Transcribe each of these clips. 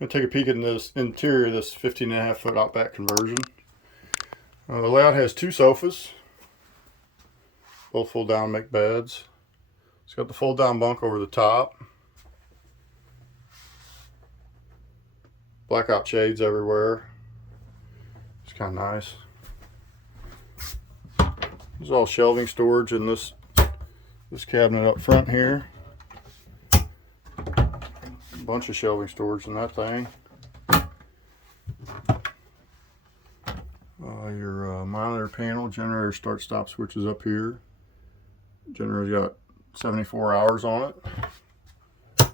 I'm going to take a peek at this interior of this 15.5 foot Outback Conversion. The layout has two sofas. Both fold down, make beds. It's got the fold down bunk over the top. Blackout shades everywhere. It's kind of nice. There's all shelving storage in this cabinet up front here. A bunch of shelving storage in that thing. Your monitor panel, generator start stop switches up here. Generator's got 74 hours on it.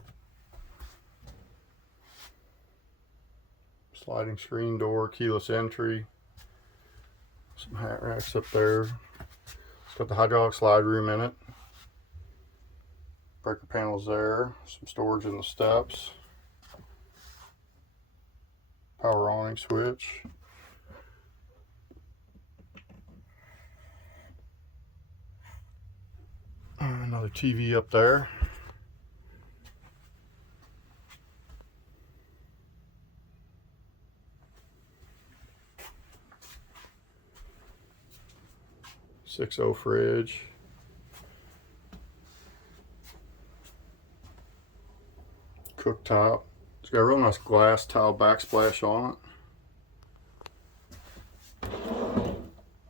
Sliding screen door, keyless entry. Some hat racks up there. It's got the hydraulic slide room in it. Breaker panels there. Some storage in the steps. Power awning switch. Another TV up there. .6.0 fridge. Cooktop. It's got a real nice glass tile backsplash on it.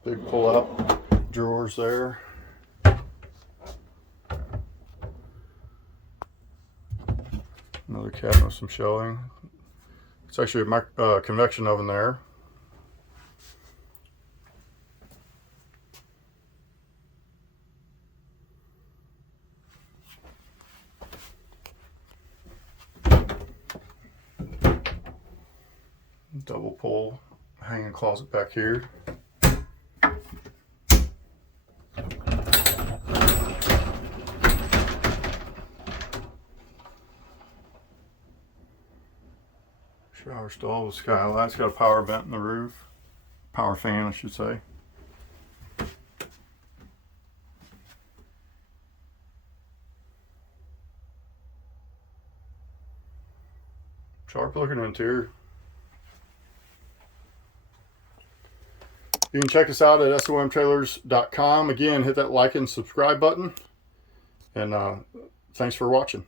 Big pull-out drawers there. Another cabinet with some shelving. It's actually a convection oven there. Double pull hanging closet back here. Shower stall with skylight. It's got a power vent in the roof. Power fan, I should say. Sharp looking interior. You can check us out at somtrailers.com. Again, hit that like and subscribe button. And thanks for watching.